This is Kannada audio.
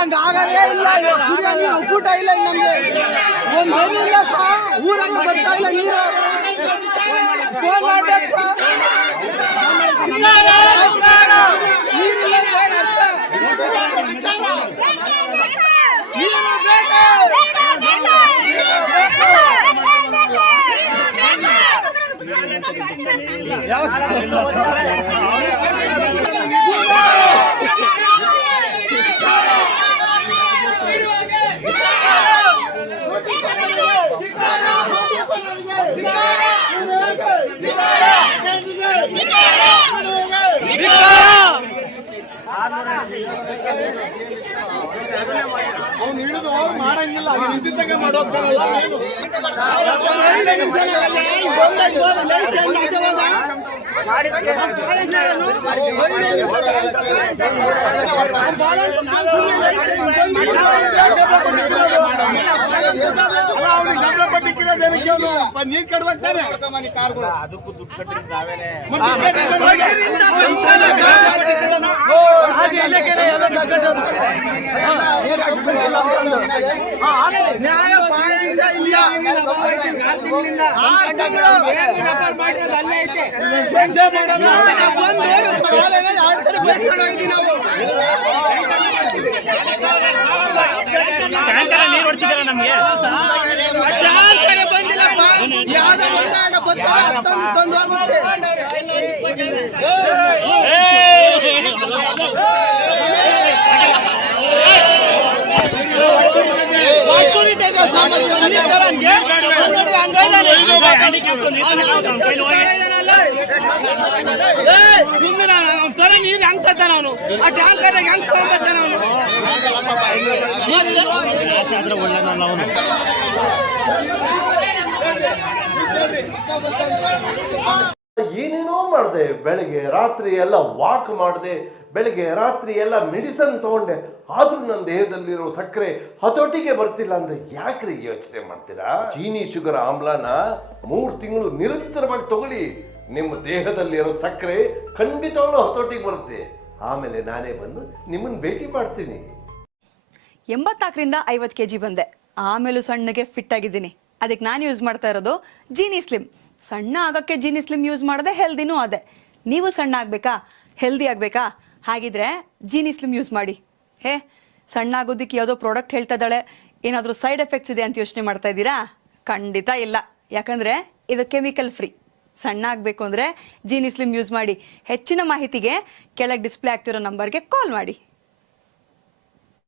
ಹಂಗಾಗಲೇ ಇಲ್ಲ. ಕುಡಿಯೋ ನೀರು ಒಕ್ಕೂಟ ಇಲ್ಲ ನಮ್ಗೆ, ಒಂದೇನು ಇಲ್ಲ ಸರ್. ಊರಾಗ ಬರ್ತಾ ಇಲ್ಲ ನೀರು. ಫೋನ್ ಮಾಡ್ಬೇಕು ಅವ್ನು ಹಿಡಿದು ಮಾಡಂಗಿಲ್ಲ, ಅವ್ನು ನಿಂತಿದ್ದಾಗ ಮಾಡೋಗ್ತಾರಲ್ಲ. ಸಂಬಳ ಕೊಟ್ಟಿಕ್ಕಿರೋದೇನಕ್ಕೆ ನೀನ್ ಕಡ್ವಾಗ್ತಾನೆ ಅದಕ್ಕೂ ದುಡ್ಡು ಕಟ್ಟಿದ್ರೆ ನಾವೇನೆ ನ್ಯಾಯ ಪಾಲಿಂದ ಇಲ್ಲ. 6 ತಿಂಗಳು ಬಂದಿಲ್ಲಪ್ಪ. ಯಾವ್ದೋ ತಂದು ಹೋಗುತ್ತೆ. ಸುಮ್ಮನೆ ತರ ನೀರು ಹೆಂಗ್ ತತ್ತಾನ ಅವನು, ಆ ಟ್ಯಾಂಕರ್ ಹೆಂಗ್ ತಗೊಂಬತ್ತಾನ ಅವನು. ಏನೇನೋ ಮಾಡಿದೆ, ಬೆಳಗ್ಗೆ ರಾತ್ರಿ ಎಲ್ಲ ವಾಕ್ ಮಾಡಿದೆ, ಬೆಳಗ್ಗೆ ರಾತ್ರಿ ಎಲ್ಲ ಮೆಡಿಸನ್ ತಗೊಂಡೆ, ಆದ್ರೂ ನನ್ನ ದೇಹದಲ್ಲಿರೋ ಸಕ್ಕರೆ ಹತೋಟಿಗೆ ಬರ್ತಿಲ್ಲ ಅಂದ್ರೆ ಯಾಕ್ರಿ ಯೋಚನೆ ಮಾಡ್ತೀರಾ? ಚೀನಿ ಶುಗರ್ ಆಮ್ಲನ 3 ತಿಂಗಳು ನಿರಂತರವಾಗಿ ತಗೊಳ್ಳಿ, ನಿಮ್ಮ ದೇಹದಲ್ಲಿರೋ ಸಕ್ಕರೆ ಖಂಡಿತವಾಗ್ಲೂ ಹತೋಟಿಗೆ ಬರುತ್ತೆ. ಆಮೇಲೆ ನಾನೇ ಬಂದು ನಿಮ್ಮನ್ನ ಭೇಟಿ ಮಾಡ್ತೀನಿ. 84ರಿಂದ 50 kg ಬಂದೆ, ಆಮೇಲೂ ಸಣ್ಣಗೆ ಫಿಟ್ ಆಗಿದ್ದೀನಿ. ಅದಕ್ಕೆ ನಾನು ಯೂಸ್ ಮಾಡ್ತಾ ಇರೋದು ಜೀನಿ ಸ್ಲಿಮ್. ಸಣ್ಣ ಆಗಕ್ಕೆ ಜೀನಿ ಸ್ಲಿಮ್ ಯೂಸ್ ಮಾಡಿದೆ, ಹೆಲ್ದಿನೂ ಅದೇ. ನೀವು ಸಣ್ಣ ಆಗ್ಬೇಕಾ, ಹೆಲ್ದಿ ಆಗ್ಬೇಕಾ? ಹಾಗಿದ್ರೆ ಜೀನಿ ಸ್ಲಿಮ್ ಯೂಸ್ ಮಾಡಿ. ಸಣ್ಣ ಆಗೋದಕ್ಕೆ ಯಾವುದೋ ಪ್ರಾಡಕ್ಟ್ ಹೇಳ್ತಾ ಇದ್ದಾಳೆ, ಏನಾದರೂ ಸೈಡ್ ಎಫೆಕ್ಟ್ಸ್ ಇದೆ ಅಂತ ಯೋಚನೆ ಮಾಡ್ತಾ ಇದ್ದೀರಾ? ಖಂಡಿತ ಇಲ್ಲ, ಯಾಕಂದ್ರೆ ಇದು ಕೆಮಿಕಲ್ ಫ್ರೀ. ಸಣ್ಣ ಆಗಬೇಕು ಅಂದರೆ ಜೀನಿ ಸ್ಲಿಮ್ ಯೂಸ್ ಮಾಡಿ. ಹೆಚ್ಚಿನ ಮಾಹಿತಿಗೆ ಕೆಳಗೆ ಡಿಸ್ಪ್ಲೇ ಆಗ್ತಿರೋ ನಂಬರ್ಗೆ ಕಾಲ್ ಮಾಡಿ.